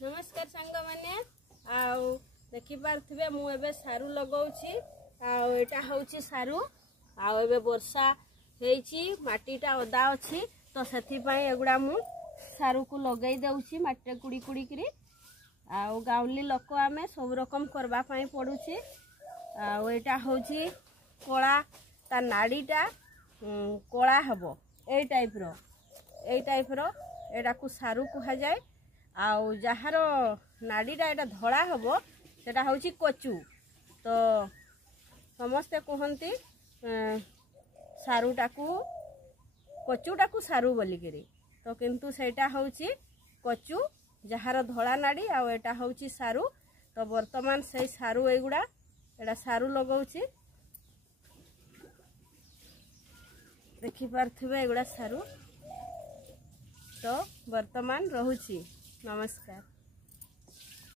नमस्कार सांग मैंने आउ देखि पार्थिबे मु एबे सारू लगाउछि आउ एटा होछि सारू आउ एबे वर्षा हेछि माटीटा ओदा अछि तो सेथि पई एगुडा मु सारू को लगै देउछि माटी कुडी कुडी करी आउ गाउली लोक आमे सब रकम करबा पई पडुछि आउ एटा होछि कोळा ता नाडीटा कोळा हबो ए टाइप रो एटा को सारू कहा जाए आउ जहार नाडीटा एटा धड़ा हबो सेटा होछि कचू तो समस्ते कहंती सारूटा को कचूटा को सारू बोली करी तो किंतु सेटा होछि कचू जहार धड़ा नाडी आउ एटा होछि सारू तो वर्तमान से सारू एगुडा एटा सारू लगाउछि देखि पारथिबे एगुडा सारू तो वर्तमान रहुछि। नमस्कार।